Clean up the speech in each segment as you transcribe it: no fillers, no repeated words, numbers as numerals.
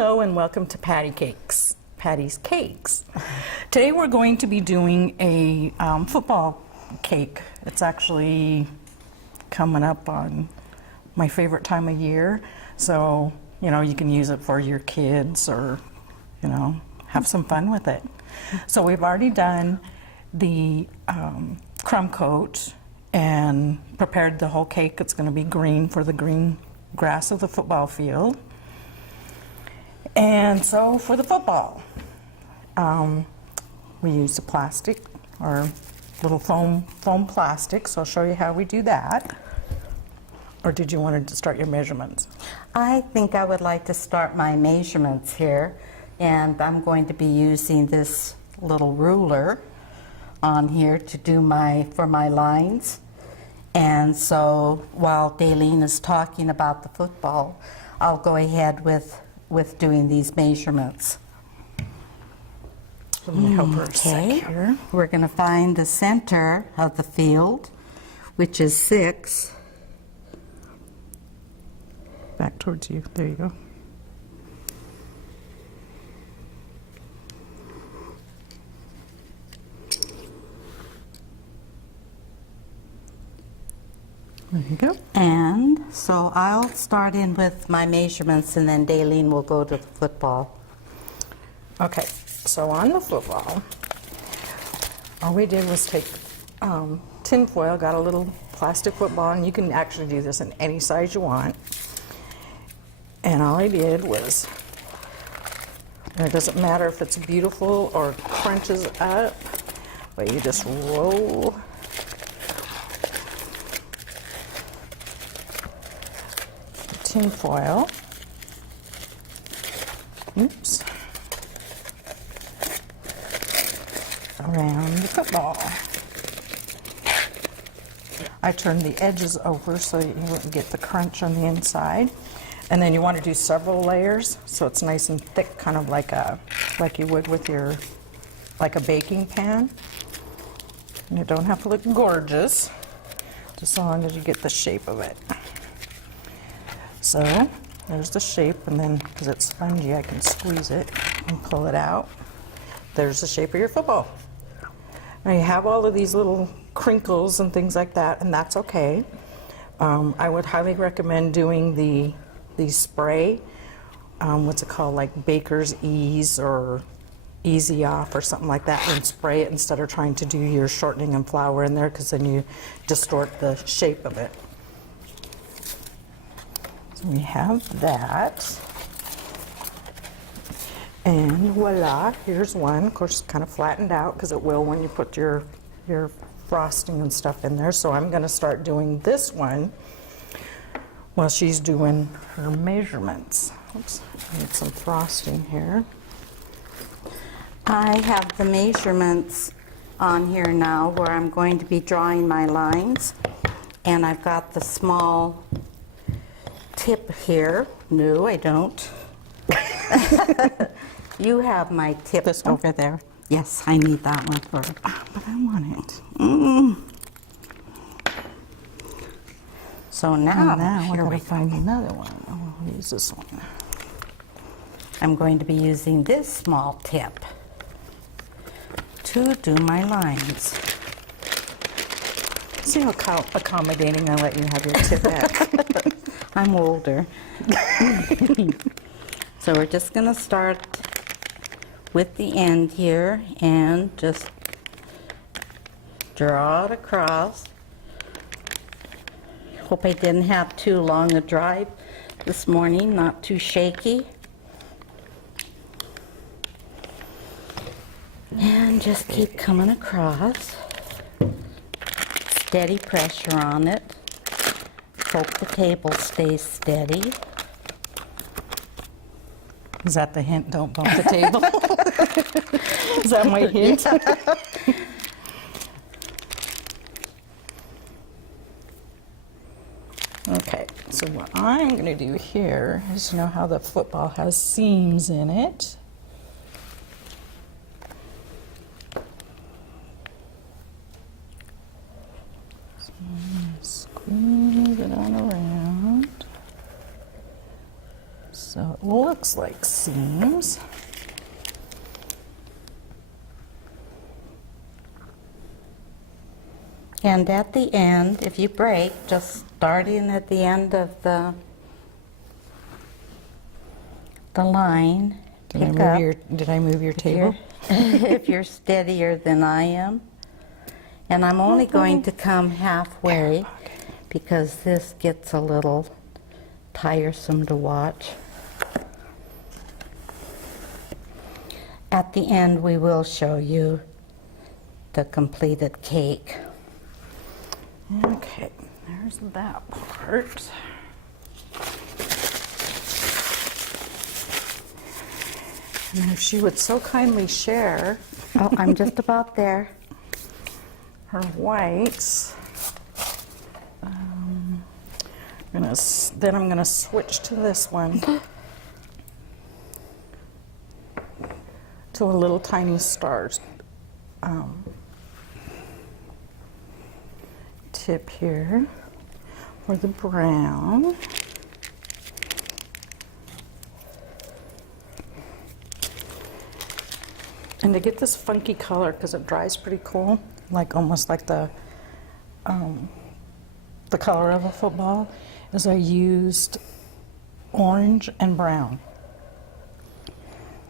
Hello and welcome to Patty's Cakes. Today we're going to be doing a football cake. It's actually coming up on my favorite time of year, so you can use it for your kids or have some fun with it. So we've already done the crumb coat and prepared the whole cake. It's going to be green for the green grass of the football field. And so for the football, we used a plastic or little foam plastic, so I'll show you how we do that. Or did you want to start your measurements? I think I would like to start my measurements here, and I'm going to be using this little ruler on here to do for my lines. And so while Dalene is talking about the football, I'll go ahead with doing these measurements. Let me help her a sec here. We're going to find the center of the field, which is 6. Back towards you. There you go. There you go. And so I'll start in with my measurements, and then Dalene will go to the football. Okay, so on the football, all we did was take tin foil, got a little plastic football, and you can actually do this in any size you want. And all I did was, and it doesn't matter if it's beautiful or crunches up, but you just roll tin foil, oops, around the football. I turned the edges over so you wouldn't get the crunch on the inside. And then you want to do several layers so it's nice and thick, kind of like you would with like a baking pan. And you don't have to look gorgeous, just as long as you get the shape of it. So there's the shape, and then because it's spongy, I can squeeze it and pull it out. There's the shape of your football. Now you have all of these little crinkles and things like that, and that's okay. I would highly recommend doing the spray, what's it called, like Baker's Ease or Easy Off or something like that, and spray it instead of trying to do your shortening and flour in there, because then you distort the shape of it. So we have that, and voila, here's one. Of course, it's kind of flattened out because it will when you put your frosting and stuff in there. So I'm going to start doing this one while she's doing her measurements. Oops, I need some frosting here. I have the measurements on here now where I'm going to be drawing my lines, and I've got the small tip here. No, I don't. You have my tip This one? over there. Yes, I need that one for it. But I want it. So now we're going to find another one. I'll use this one. I'm going to be using this small tip to do my lines. See how accommodating I let you have your tip back. I'm older. So we're just going to start with the end here and just draw it across. Hope I didn't have too long a drive this morning, not too shaky. And just keep coming across. Steady pressure on it. Hope the table stays steady. Is that the hint? Don't bump the table. Is that my hint? Yeah. Okay, so what I'm going to do here is, you know how the football has seams in it? So I'm going to squeeze it on around. So it looks looks like seams. And at the end, if you break, just starting at the end of the line, Did pick up. Did I move your table? If you're steadier than I am. And I'm only going to come halfway because this gets a little tiresome to watch. At the end, we will show you the completed cake. Okay, there's that part. And if she would so kindly share Oh, I'm just about there. her whites, then I'm gonna switch to this one, to a little tiny stars tip here for the brown. And to get this funky color, because it dries pretty cool, like almost like the color of a football, is I used orange and brown.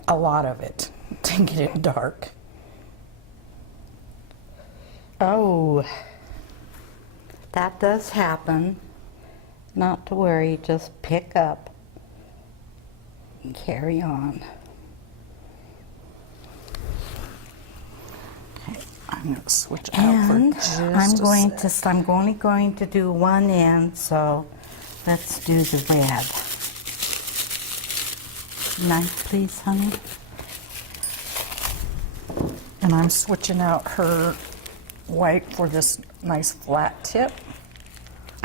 A lot of it to get it dark. Oh, that does happen. Not to worry, just pick up and carry on. Okay, I'm going to switch out for And just I'm only going to do one end, so let's do the red. Knife, please, honey. And I'm switching out her white for this nice flat tip,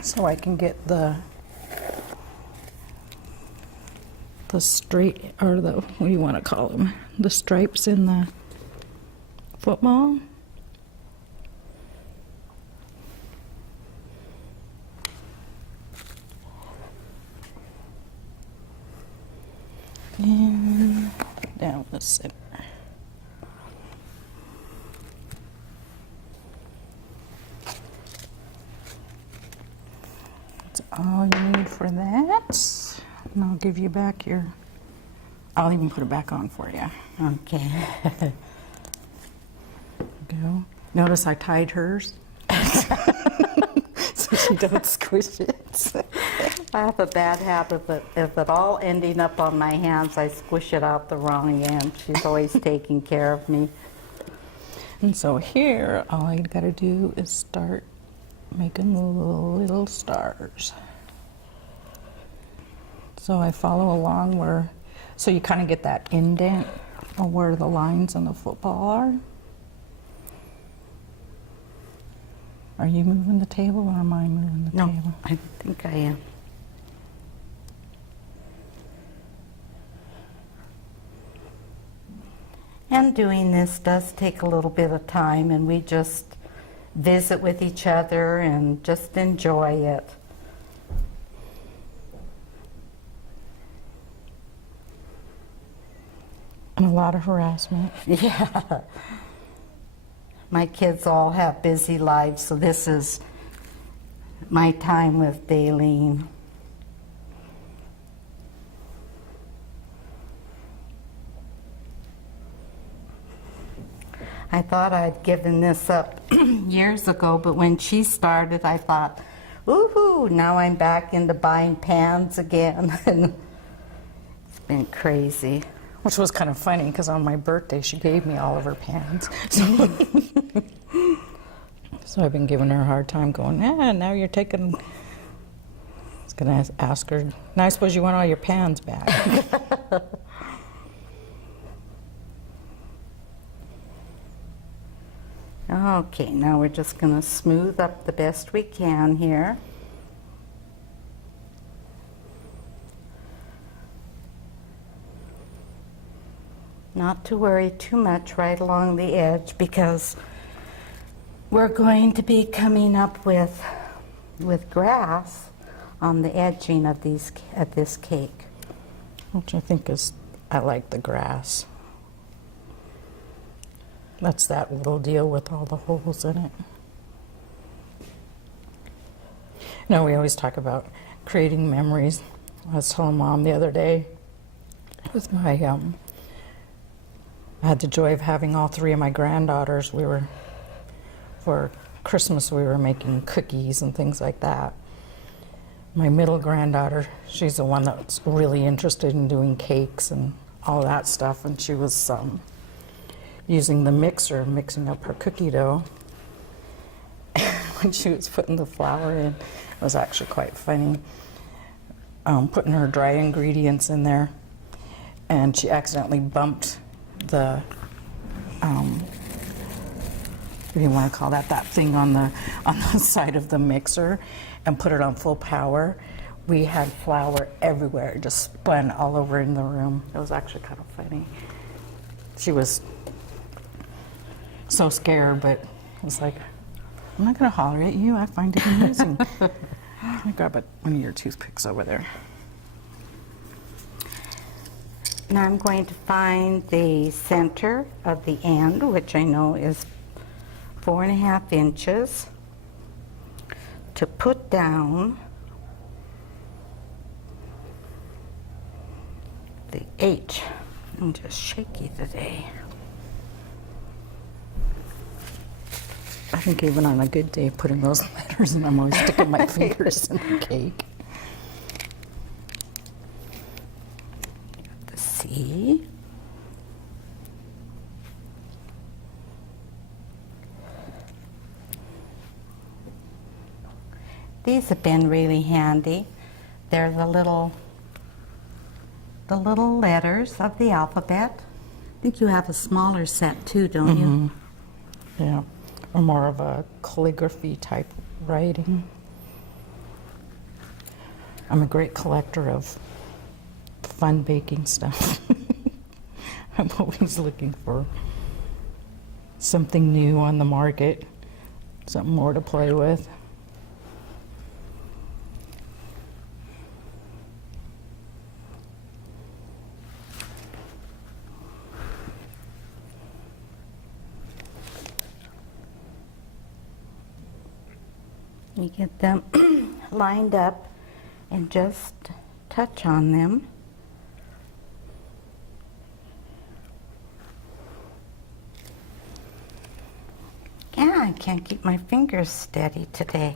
so I can get the straight, or the, what do you want to call them? The stripes in the football. And down the center. That's all you need for that. And I'll give you back your, I'll even put it back on for you. Okay. Go. Notice I tied hers so she don't squish it. I have a bad habit, but if it all ending up on my hands, I squish it out the wrong end. She's always taking care of me. And so here, all I gotta do is start making little stars. So I follow along where, so you kind of get that indent of where the lines on the football are. Are you moving the table or am I moving the No, table? I think I am. And doing this does take a little bit of time, and we just visit with each other and just enjoy it. And a lot of harassment. Yeah. My kids all have busy lives, so this is my time with Dalene. I thought I'd given this up years ago, but when she started, I thought, woohoo, now I'm back into buying pans again. And it's been crazy. Which was kind of funny because on my birthday she gave me all of her pans. So I've been giving her a hard time going, now you're taking, I was going to ask her, now I suppose you want all your pans back. Okay, now we're just going to smooth up the best we can here. Not to worry too much right along the edge because we're going to be coming up with grass on the edging of this cake. which I think is, I like the grass. That's that little deal with all the holes in it. No, we always talk about creating memories. I was telling Mom the other day, with my, I had the joy of having all three of my granddaughters. For Christmas, we were making cookies and things like that. My middle granddaughter, she's the one that's really interested in doing cakes and all that stuff, and she was using the mixer, mixing up her cookie dough. When she was putting the flour in, it was actually quite funny. Putting her dry ingredients in there, and she accidentally bumped the, what do you want to call that, that thing on the side of the mixer, and put it on full power. We had flour everywhere, it just spun all over in the room. It was actually kind of funny. She was so scared, but it was like, I'm not going to holler at you, I find it amusing. Let me grab one of your toothpicks over there. Now I'm going to find the center of the end, which I know is 4.5 inches, to put down the H. I'm just shaky today. I think even on a good day, putting those letters in, I'm always sticking my fingers in the cake. The C. These have been really handy. They're the little letters of the alphabet. I think you have a smaller set too, don't you? Yeah, or more of a calligraphy type writing. I'm a great collector of fun baking stuff. I'm always looking for something new on the market, something more to play with. You get them lined up and just touch on them. Yeah, I can't keep my fingers steady today.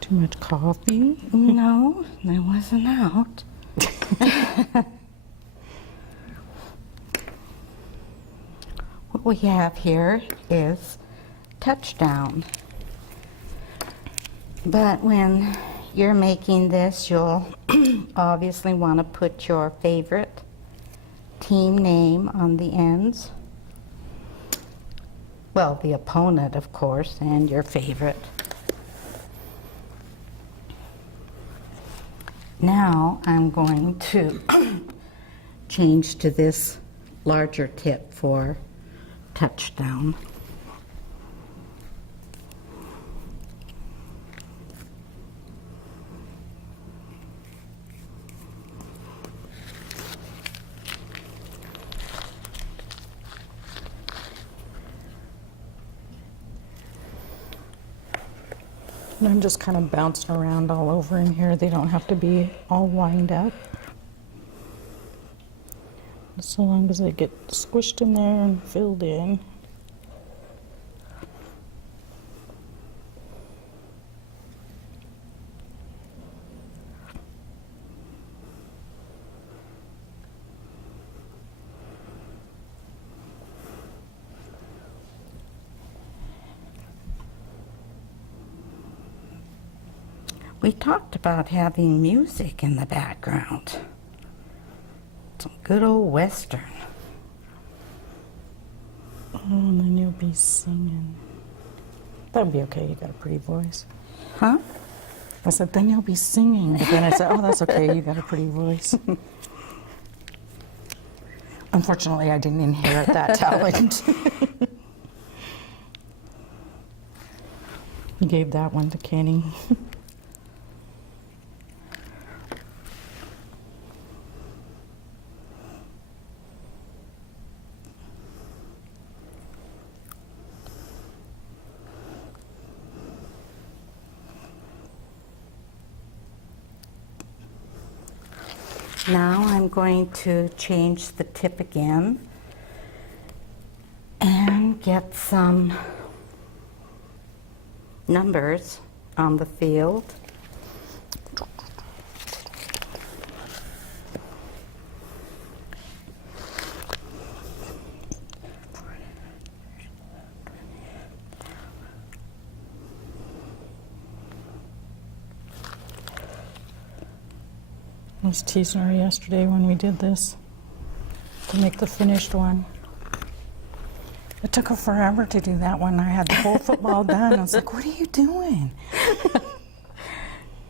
Too much coffee? No, I wasn't out. What we have here is touchdown. But when you're making this, you'll obviously want to put your favorite team name on the ends. Well, the opponent, of course, and your favorite. Now I'm going to change to this larger tip for touchdown. And I'm just kind of bouncing around all over in here. They don't have to be all lined up. So long as they get squished in there and filled in. We talked about having music in the background. Some good old Western. Oh, and then you'll be singing. That'll be okay, you got a pretty voice. Huh? I said, then you'll be singing. But then I said, oh, that's okay, you got a pretty voice. Unfortunately, I didn't inherit that talent. He gave that one to Kenny. Now I'm going to change the tip again and get some numbers on the field. I was teasing her yesterday when we did this to make the finished one. It took her forever to do that one. I had the whole football done. I was like, what are you doing?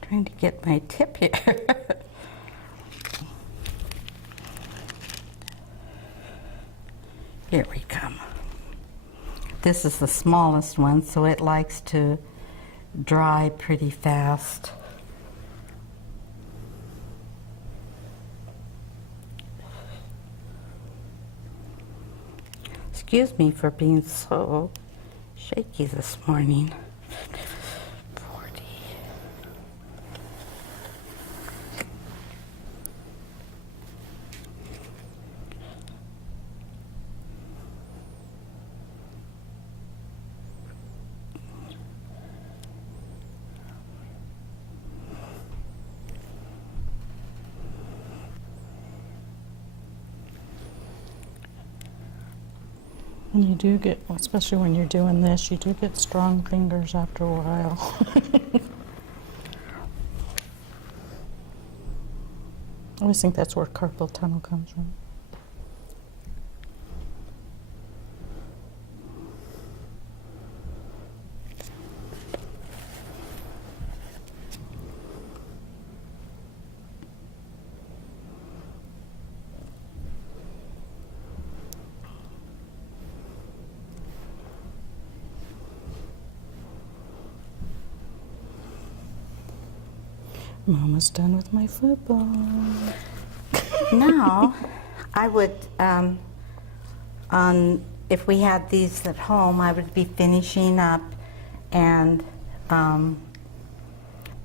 Trying to get my tip here. Here we come. This is the smallest one, so it likes to dry pretty fast. Excuse me for being so shaky this morning. 40. And you do get, especially when you're doing this, you do get strong fingers after a while. I always think that's where carpal tunnel comes from. Mama's done with my football. Now, I would, if we had these at home, I would be finishing up, and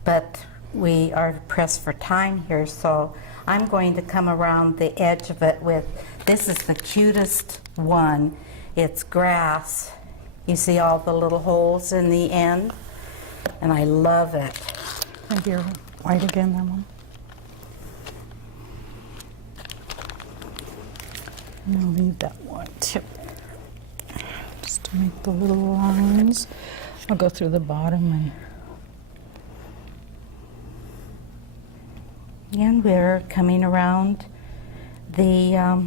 but we are pressed for time here, so I'm going to come around the edge of it with, this is the cutest one. It's grass. You see all the little holes in the end, and I love it. And you're white again, that one. I'm gonna leave that one tip just to make the little lines. I'll go through the bottom And we're coming around the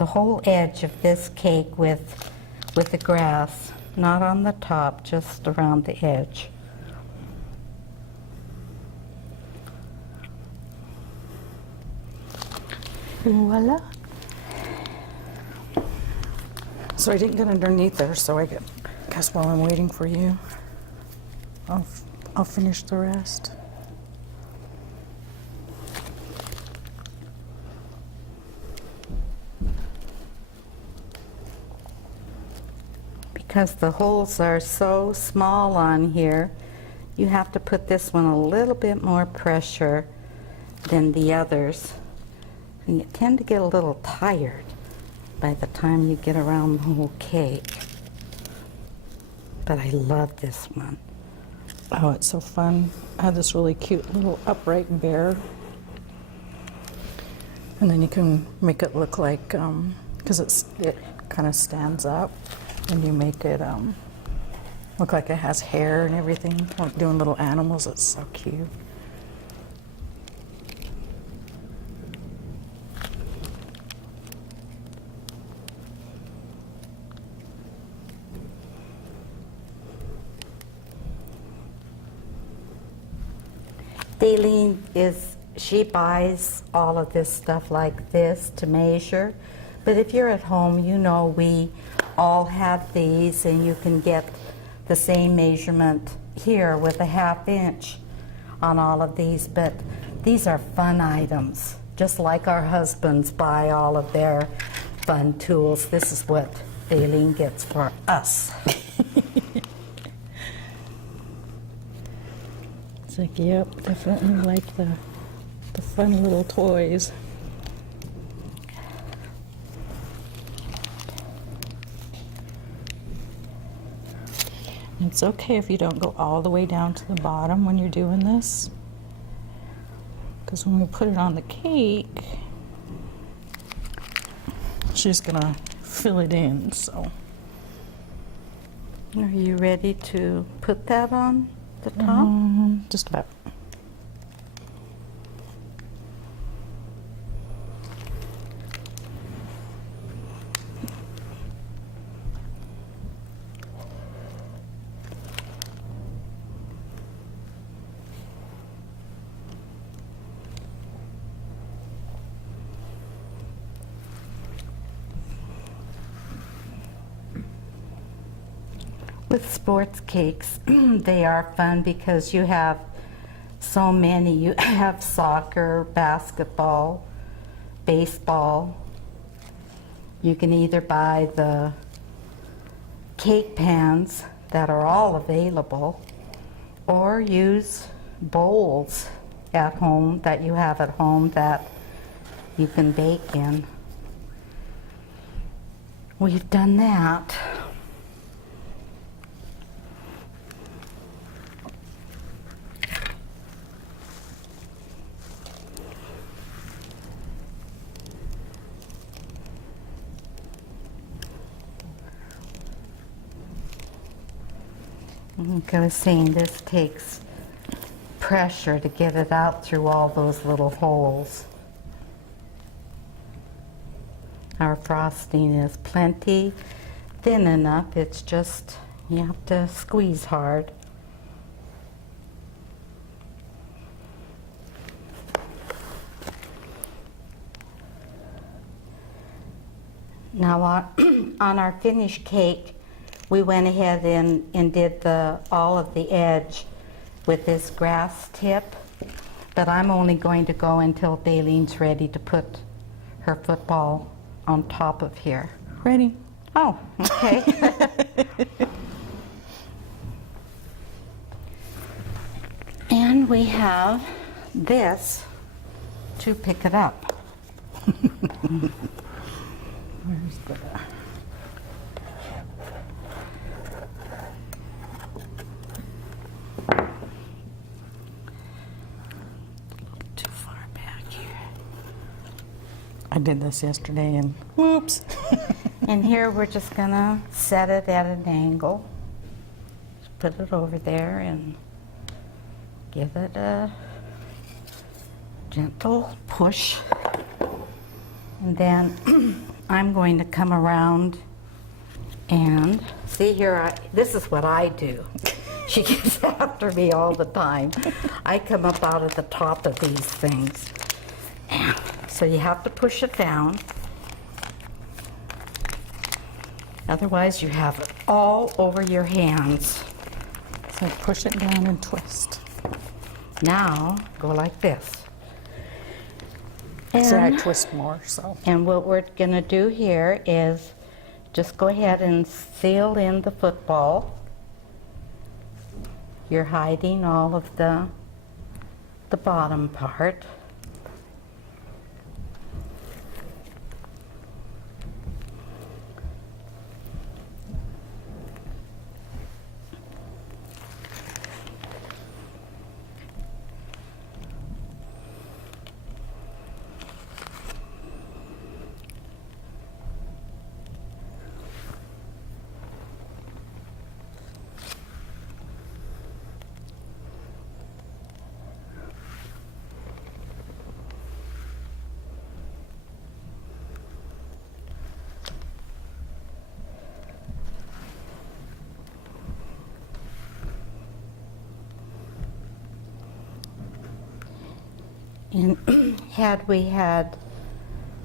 whole edge of this cake with the grass, not on the top, just around the edge. voila. So I didn't get underneath there, so I guess while I'm waiting for you, I'll finish the rest. Because the holes are so small on here, you have to put this one a little bit more pressure than the others. And you tend to get a little tired by the time you get around the whole cake. But I love this one. Oh, it's so fun. I had this really cute little upright bear. And then you can make it look like, because it kind of stands up, and you make it look like it has hair and everything, like doing little animals. It's so cute. Dalene she buys all of this stuff like this to measure, but if you're at home, you know we all have these, and you can get the same measurement here with a 1/2 inch on all of these, but these are fun items, just like our husbands buy all of their fun tools. This is what Dalene gets for us. It's like, yep, definitely like the fun little toys. It's okay if you don't go all the way down to the bottom when you're doing this, because when we put it on the cake, she's gonna fill it in, so. Are you ready to put that on the top? Just about. With sports cakes, they are fun because you have so many. You have soccer, basketball, baseball. You can either buy the cake pans that are all available, or use bowls at home that you have at home that you can bake in. We've done that. Like I was saying, this takes pressure to get it out through all those little holes. Our frosting is plenty thin enough, it's just you have to squeeze hard. Now on our finished cake, we went ahead and did all of the edge with this grass tip, but I'm only going to go until Dalene's ready to put her football on top of here. Ready? Oh, okay. And we have this to pick it up. Where's the... Too far back here. I did this yesterday and whoops. And here we're just gonna set it at an angle. Just put it over there and give it a gentle push. And then I'm going to come around and see here, this is what I do. She gets after me all the time. I come up out of the top of these things. So you have to push it down. Otherwise you have it all over your hands. So push it down and twist. Now go like this. So I twist more, so. And what we're going to do here is just go ahead and seal in the football. You're hiding all of the bottom part. And had we had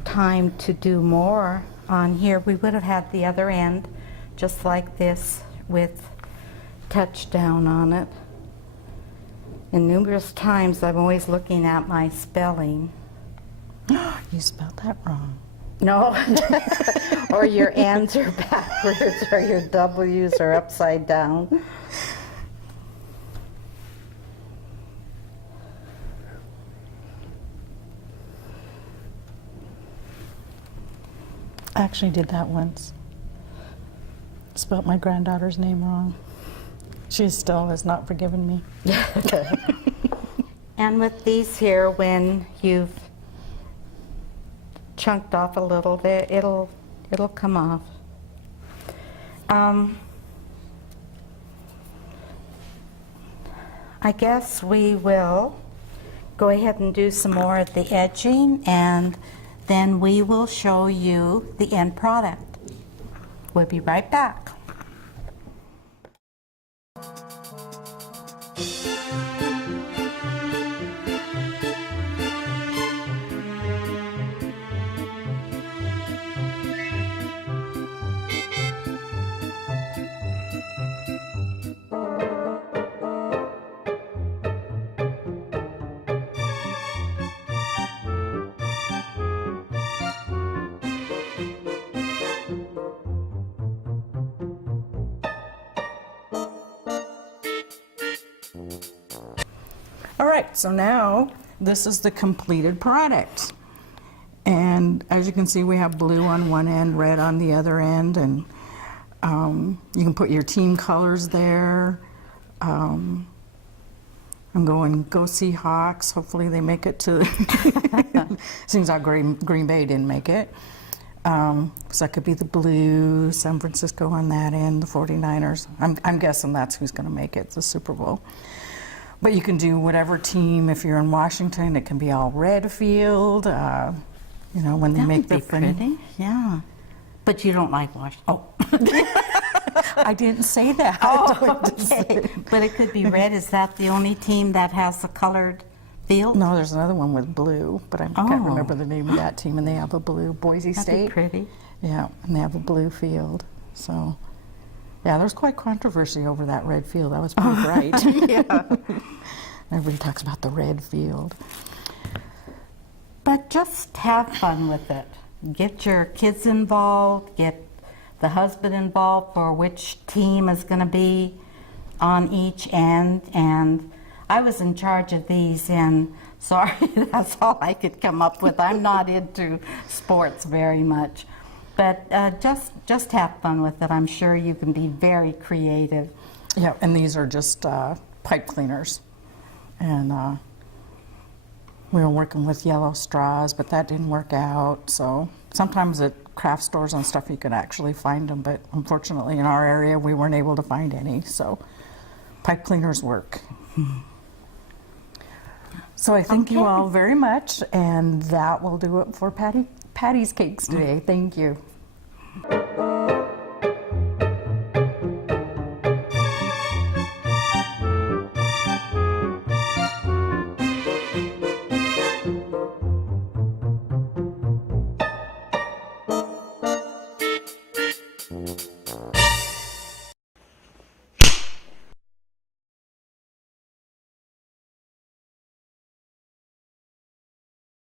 time to do more on here, we would have had the other end just like this with touchdown on it. And numerous times I'm always looking at my spelling. You spelled that wrong. No, or your N's are backwards or your W's are upside down. I actually did that once. Spelled my granddaughter's name wrong. She still has not forgiven me. And with these here, when you've chunked off a little bit, it'll come off. I guess we will go ahead and do some more of the edging, and then we will show you the end product. We'll be right back. All right, so now this is the completed product. And as you can see, we have blue on one end, red on the other end, and you can put your team colors there. I'm going Go Seahawks. Hopefully they make it to, seems like Green Bay didn't make it. So that could be the blue, San Francisco on that end, the 49ers. I'm guessing that's who's going to make it, the Super Bowl. But you can do whatever team. If you're in Washington, it can be all red field. You know, when they That make would the be pretty, yeah. But you don't like Washington. Oh. I didn't say that. Oh, okay. But it could be red. Is that the only team that has a colored field? No, there's another one with blue, but I can't remember the name of that team, and they have a blue. Boise That'd State. be pretty. Yeah, and they have a blue field. So, yeah, there's quite controversy over that red field. That was pretty bright. Yeah. Everybody talks about the red field. But just have fun with it. Get your kids involved, get the husband involved for which team is going to be on each end. And I was in charge of these, and sorry, that's all I could come up with. I'm not into sports very much. But just have fun with it. I'm sure you can be very creative. Yeah, and these are just pipe cleaners. And we were working with yellow straws, but that didn't work out. So sometimes at craft stores and stuff you could actually find them, but unfortunately in our area we weren't able to find any. So pipe cleaners work. So I thank you all very much, and that will do it for Patty's Cakes today. Thank you.